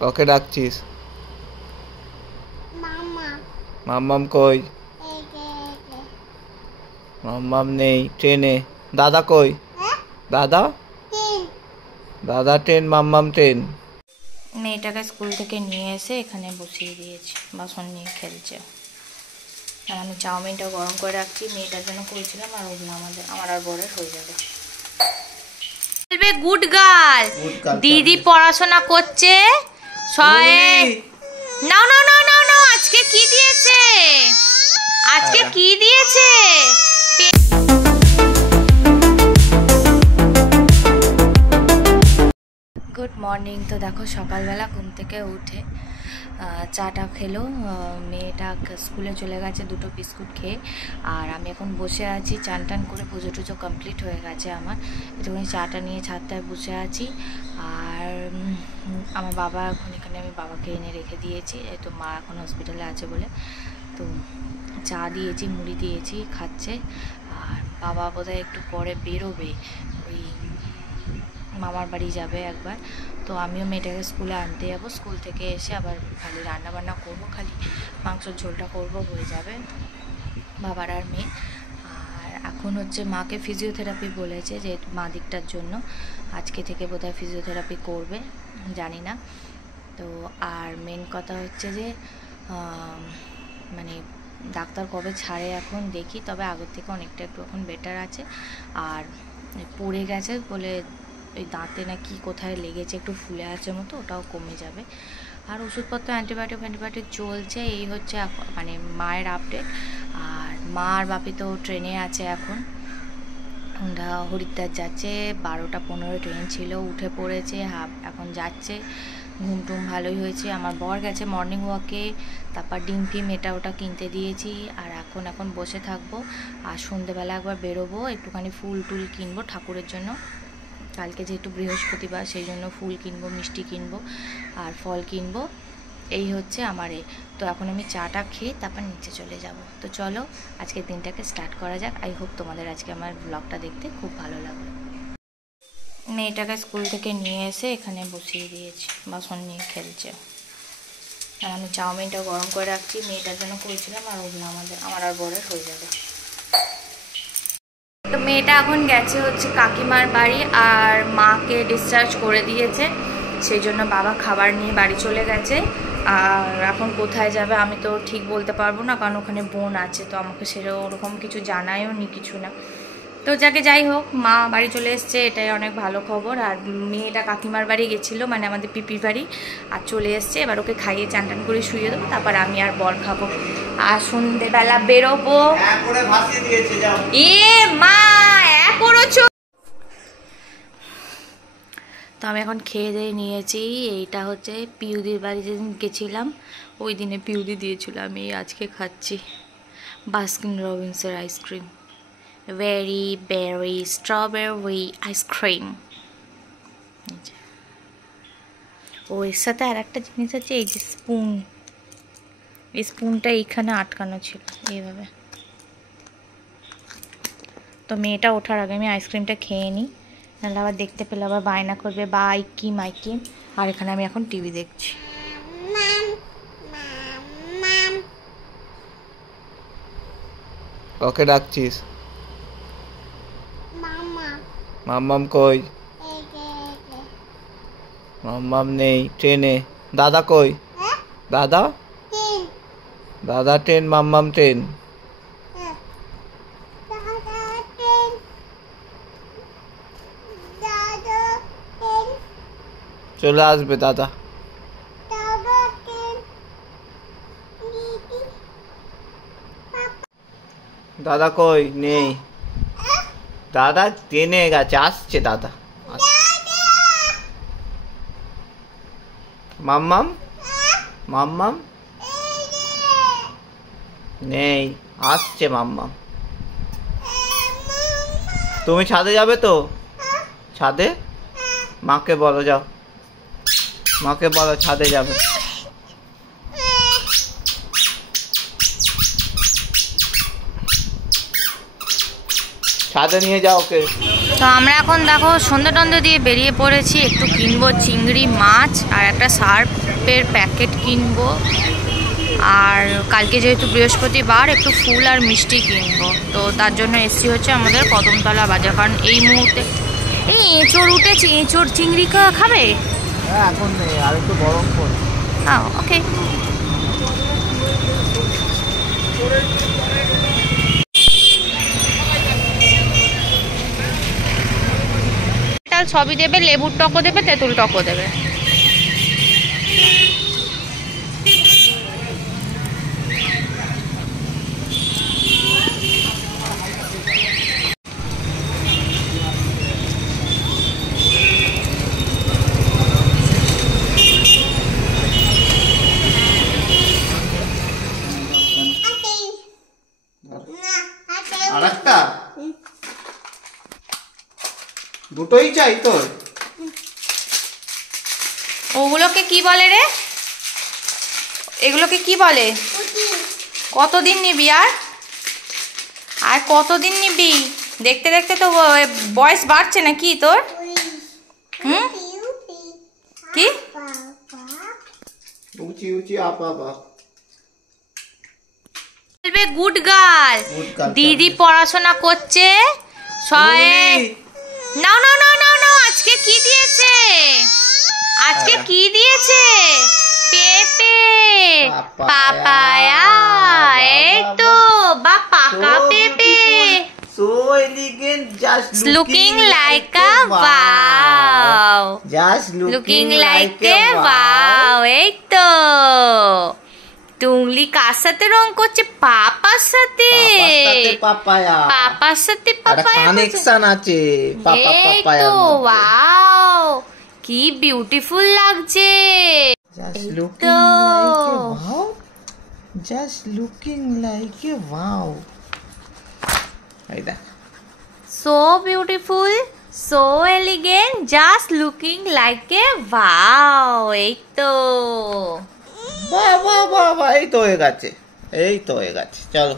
কাকে ডাকছিস? মামা। মাম্মাম কই? মাম্মাম নেই ট্রেনে। দাদা কই? দাদা দাদা ট্রেন, মাম্মাম ট্রেন। মেয়েটাকে স্কুল থেকে নিয়ে এসে এখানে বসিয়ে দিয়েছি, বাসন নিয়ে খেলছে। আর আমি চাউমিনটা গরম করে রাখছি, মেয়েটার জন্য করেছিলাম, আর ওগুলো আমার আর বরের হয়ে যাবে। Good girl. দিদি পড়াশোনা করছে। নাও নাও নাও নাও নাও, আজকে কি দিয়েছে? আজকে কি দিয়েছে? Good morning. তো দেখো সকালবেলা ঘুম থেকে উঠে চাটা খেলো, মেয়েটা স্কুলে চলে গেছে দুটো বিস্কুট খেয়ে। আর আমি এখন বসে আছি, চান টান করে পুজো টুজো কমপ্লিট হয়ে গেছে আমার। একটুখানি চাটা নিয়ে ছাদটায় বসে আছি। আর আমার বাবা এখন এখানে, আমি বাবাকে এনে রেখে দিয়েছি, তো মা এখন হসপিটালে আছে বলে। তো চা দিয়েছি, মুড়ি দিয়েছি, খাচ্ছে। আর বাবা বোধহয় একটু পরে বেরোবে, ওই মামার বাড়ি যাবে একবার। তো আমিও মেয়েটাকে স্কুলে আনতে যাবো, স্কুল থেকে এসে আবার খালি রান্না বান্না করবো, খালি মাংসের ঝোলটা করবো, হয়ে যাবে বাবার আর মেয়ে। আর এখন হচ্ছে মাকে ফিজিওথেরাপি বলেছে, যে মা দিকটার জন্য আজকে থেকে বোধহয় ফিজিওথেরাপি করবে, জানি না। তো আর মেন কথা হচ্ছে যে মানে ডাক্তার কবে ছাড়ে এখন দেখি, তবে আগের থেকে অনেকটা একটু এখন বেটার আছে। আর পড়ে গেছে বলে ওই দাঁতে না কি কোথায় লেগেছে, একটু ফুলে আছে মতো, ওটাও কমে যাবে। আর ওষুধপত্র অ্যান্টিবায়োটিক চলছে। এই হচ্ছে মানে মায়ের আপডেট। আর মা আর বাপি তো ট্রেনে আছে এখন, ওরা হরিদ্বার যাচ্ছে, 12টা 15 ট্রেন ছিল, উঠে পড়েছে, এখন যাচ্ছে। ঘুম টুম ভালোই হয়েছে। আমার বর গেছে মর্নিং ওয়াকে, তারপর ডিম ফিম এটা ওটা কিনতে দিয়েছি। আর এখন বসে থাকবো। আর সন্ধেবেলা একবার বেরোবো, একটুখানি ফুল টুল কিনবো ঠাকুরের জন্য, কালকে যেহেতু বৃহস্পতিবার, সেই জন্য ফুল কিনবো, মিষ্টি কিনবো, আর ফল কিনবো। এই হচ্ছে আমার তো এখন আমি চাটা খেয়ে তারপর নিচে চলে যাব। তো চলো আজকের দিনটাকে স্টার্ট করা যাক। আই হোপ তোমাদের আজকে আমার ব্লগটা দেখতে খুব ভালো লাগবে। মেয়েটাকে স্কুল থেকে নিয়ে এসে এখানে বসিয়ে দিয়েছি, বাসন নিয়ে খেলছে। আর আমি চাউমিনটা গরম করে রাখছি, মেয়েটার জন্য করেছিলাম, আর ওগুলো আমার আর বরের হয়ে যাবে। তো মেয়েটা এখন গেছে হচ্ছে কাকিমার বাড়ি, আর মাকে ডিসচার্জ করে দিয়েছে, সেই জন্য বাবা খাবার নিয়ে বাড়ি চলে গেছে। আর এখন কোথায় যাবে আমি তো ঠিক বলতে পারবো না, কারণ ওখানে বোন আছে, তো আমাকে ওরকম কিছু জানায়ও নি, কিছু না। তো যাই হোক, মা বাড়ি চলে এসছে, এটাই অনেক ভালো খবর। আর মেয়েটা কাকিমার বাড়ি গেছিলো, মানে আমাদের পিপির বাড়ি, আর চলে এসছে। এবার ওকে খাইয়ে চান টান করে শুয়ে দেবো, তারপর আমি আর বর খাবো। আর সন্ধ্যেবেলা বেরোবো। মা করেছো। তো আমি এখন খেয়ে দিয়ে নিয়েছি। এইটা হচ্ছে পিউদির বাড়ি যেদিন গেছিলাম, ওই দিনে পিউদি দিয়েছিল, আমি আজকে খাচ্ছি বাস্কিন রবিন্সের আইসক্রিম, ভেরি বেরি স্ট্রবেরি আইসক্রিম। ও এর সাথে আর একটা জিনিস আছে, এই যে স্পুন, এই স্পুনটা এইখানে আটকানো ছিল এইভাবে। তো মেয়েটা ওঠার আগে আমি আইসক্রিমটা খেয়ে নিই, নাহলে আবার দেখতে পেলে আবার বায়না করবে বাইকি মাইকি। আর এখানে আমি এখন টিভি দেখছি। কাকে ডাকছিস? মামা। মাম্মাম কই? মাম্মাম নেই ট্রেনে। দাদা কই? দাদা দাদা ট্রেন, মাম্মাম ট্রেন। চলে আসবে দাদা। দাদা কই? নেই। দাদা ট্রেনে গেছে, আসছে দাদা। মাম্মাম মাম্মাম নেই, আসছে মাম্মাম। তুমি ছাদে যাবে তো? ছাদে মাকে বলো, যাও, মাকে বলো ছাদে যাবে। ছাদে নিয়ে যাও ওকে। তো আমরা এখন দেখো সন্ধ্যে টন্ধে দিয়ে বেরিয়ে পড়েছি, একটু কিনবো চিংড়ি মাছ আর একটা সার্ফ। ধূপের প্যাকেট কিনবো, আর কালকে যেহেতু বৃহস্পতিবার একটু ফুল আর মিষ্টি কিনবো। তো তার জন্য এসছি হচ্ছে আমাদের কদমতলা বাজার, কারণ এই মুহূর্তে এই এঁচড় উঠেছে। এঁচড় চিংড়ি খাবে? হ্যাঁ এখন নেই, আর একটু গরম পড়ে। ওকে। সবই দেবে, লেবুর টকও দেবে, তেঁতুল টকও দেবে। আরেকটা দুটোই চাই তোর? ওগুলোকে কি বলে রে? এগুলোকে কি বলে? কতদিন নিবি আর কতদিন নিবি? দেখতে দেখতে তো বয়স বাড়ছে না কি তোর? কি উচি উচি আপা আপা গুড গার্ল। দিদি পড়াশোনা করছে। নাও নাও নাও নাও নাও, আজকে কি দিয়েছে? আজকে কি দিয়েছে? পেঁপে, পাপায়া। এই তো বা পাকা পেঁপে। So elegant, just looking like a wow. Just looking like a wow. এই তো টুংলি কার সাথে রং করছে? পাপার সাথে। পাপায়া। পাপার সাথে পাপায়া কানেকশন আছে পাপা পাপায়া। ওয়াও, কি বিউটিফুল লাগছে। Just looking like a wow. Just looking like a wow. এই দেখ, so beautiful, so elegant, just looking like a wow. এই তো বাহ বাহ বাহ বাহ, এই তো হয়ে গেছে, এই তো হয়ে গেছে। চলো।